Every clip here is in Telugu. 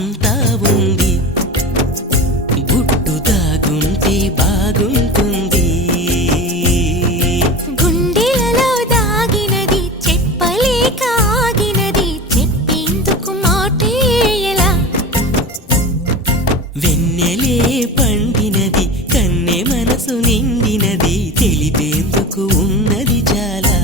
అంతా ఉంది, గుట్టు దాగుంటే బాగుంటుంది. గుండెలలో దాగినది చెప్పలేక ఆగినది, చెప్పేందుకు మాటే ఎలా? వెన్నెలే పండినది, కన్నె మనసు నిండినది, తెలిపేందుకు ఉన్నది చాలా.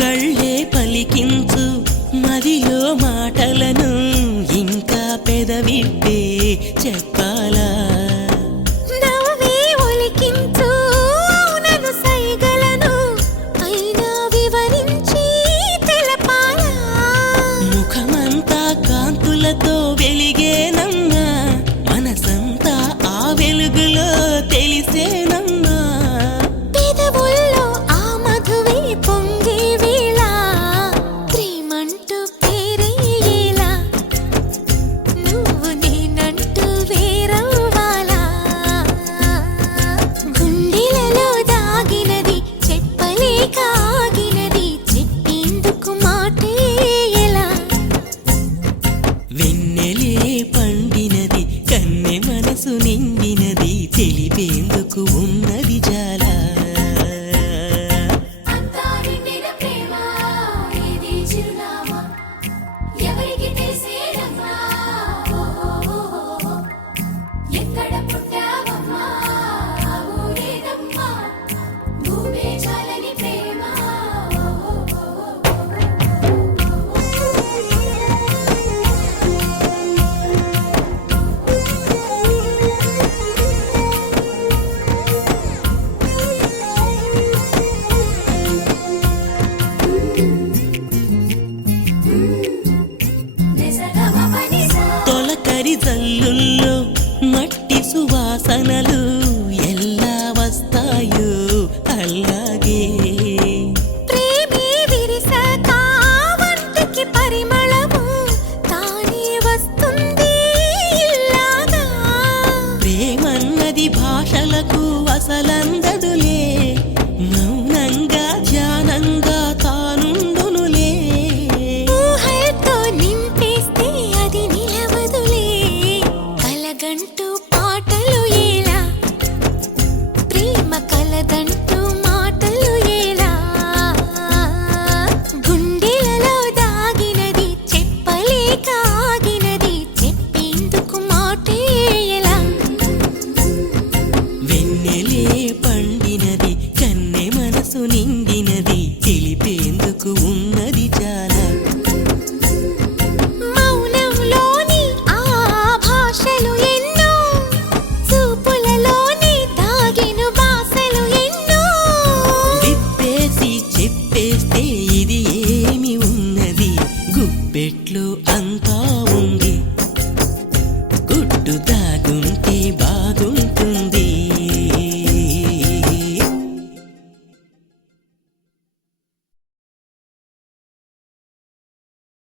కళ్ళే పలికించు మదిలో మాటలను, ఇంకా పెదవిప్పే చెప్పాలా? నవ్వే ఒలికించు నన్ను సైగలను, అయినా వివరించి తెలపాలా? ముఖమంతా కాంతులతో వెలిగేనమ్మా, మనసంతా ఆ వెలుగులో తెలిసేనమ్మా. పెదవుల్లో ఆ మధువే పొంగే వేళ, ప్రేమంటూ పేరేలా? నువ్వు నేనంటూ వేరవ్వాలా? గుండెలలో దాగినది చెప్పలేక ఆగినది, చెప్పేందుకు మాటే ఎలా? వెన్నెలే పండినది, కన్నె మనసు నిండినది, తెలిపేందుకు ఉన్నది చాలా. అంతా నిండిన ప్రేమ ఇది చిరునామా, ఎవరికి తెలిసేనమ్మా? ఎక్కడ పుట్టావమ్మా ఆ ఊరేనమ్మా, భూమే చాలని ప్రేమ. తొలకరి జల్లుల్లో మట్టి సువాసనలు ఎలా వస్తాయో అలాగే, ప్రేమే విరిసాక వంటికి పరిమళము తానే వస్తుంది ఇల్లాగా. ప్రేమన్నది భాషలకు అసలందదులే, మౌనంగా ధ్యానంగా తానుండునులే. ఊహలతో నింపేస్తే అది నిలవదులే, కలగంటూ పాటలు ఎలా? ప్రేమ కలదంటూ మాటలు ఎలా? గుండెలలో దాగినది చెప్పలేక ఆగినది, చెప్పేందుకు మాటే ఎలా? వెన్నెలే పండినది, కన్నె మనసు నిండినది, తెలిపేందుకు ఉన్నది చాలా. మౌనంలోని ఆ భాషలు ఎన్నో, చూపులలోని దాగిన భాషలు ఎన్నో. విప్పేసి చెప్పేస్తే ఇది ఏమి ఉన్నది, గుప్పెట్లు అంతా ఉంది, గుట్టుదా